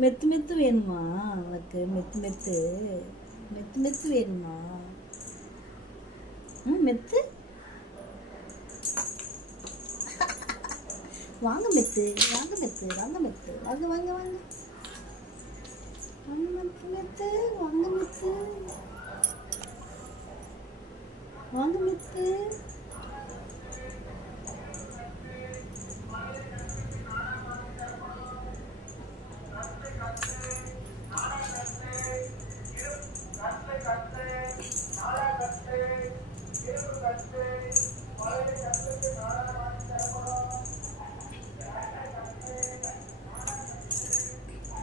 மெத்து மெத்து வேணுமா உனக்கு? மெத்து மெத்து மெத்து மெத்து வேணுமா? மெத்து வாங்க மெத்து, வாங்க மெத்து, வாங்க மெத்து, வாங்க வாங்க வாங்க வாங்க மெத்து மெத்து, வாங்க மெத்து, வாங்க மெத்து.